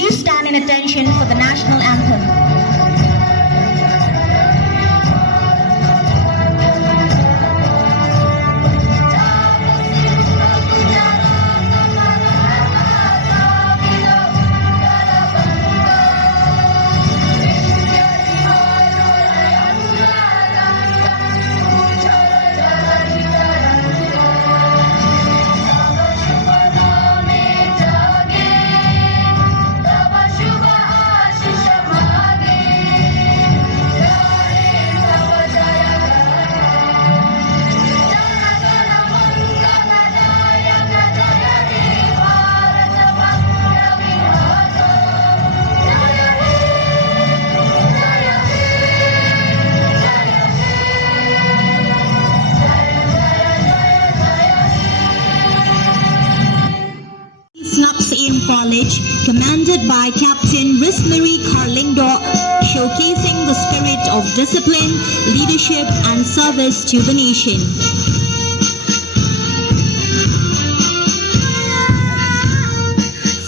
Please stand in attention for the national anthem. Sngi College, commanded by Captain Rosemary Carlindo, showcasing the spirit of discipline, leadership, and service to the nation.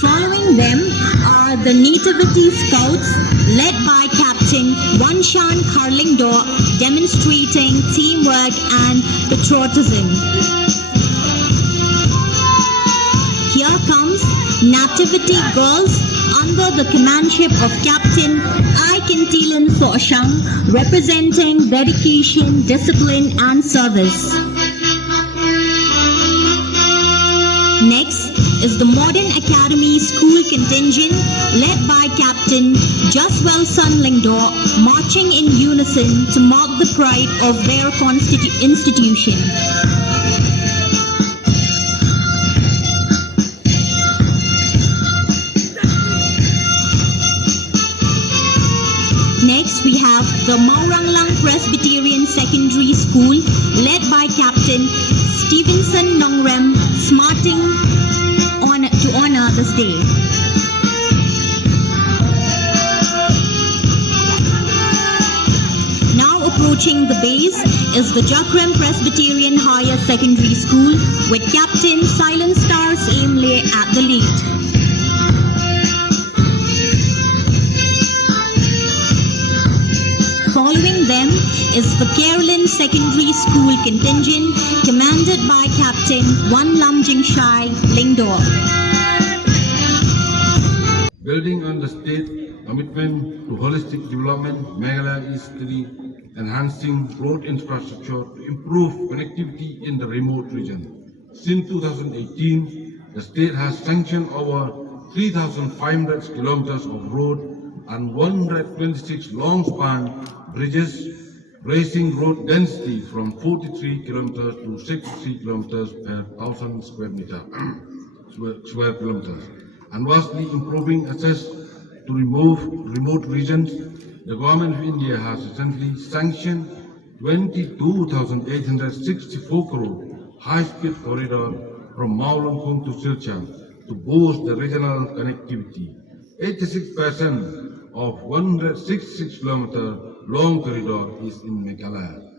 Following them are the Nativity Scouts, led by Captain Wanshan Carlindo, demonstrating teamwork and patriotism. Here comes Nativity Girls under the commandship of Captain Ikintilan Soshang, representing dedication, discipline, and service. Next is the Modern Academy School contingent, led by Captain Jaswal Sunlingdo, marching in unison to mark the pride of their institution. Next, we have the Mauranglang Presbyterian Secondary School, led by Captain Stevenson Nongrem, smarting to honor this day. Now approaching the base is the Jakrem Presbyterian Higher Secondary School, with Captain Silent Star Aimley at the lead. Following them is the Kerlin Secondary School contingent, commanded by Captain Wan Lamjing Shai Lingdor. Building on the state commitment to holistic development, Meghalaya is steadily enhancing road infrastructure to improve connectivity in the remote region. Since 2018, the state has sanctioned over 3,500 kilometers of road and 126 long-span bridges, raising road density from 43 kilometers to 63 kilometers per 1,000 square kilometers, and vastly improving access to remote regions. The Government of India has recently sanctioned 22,864 crore high-speed corridor from Mawkyrwat to Silchar to boost the regional connectivity. 86% of 166 km long corridor is in Meghalaya.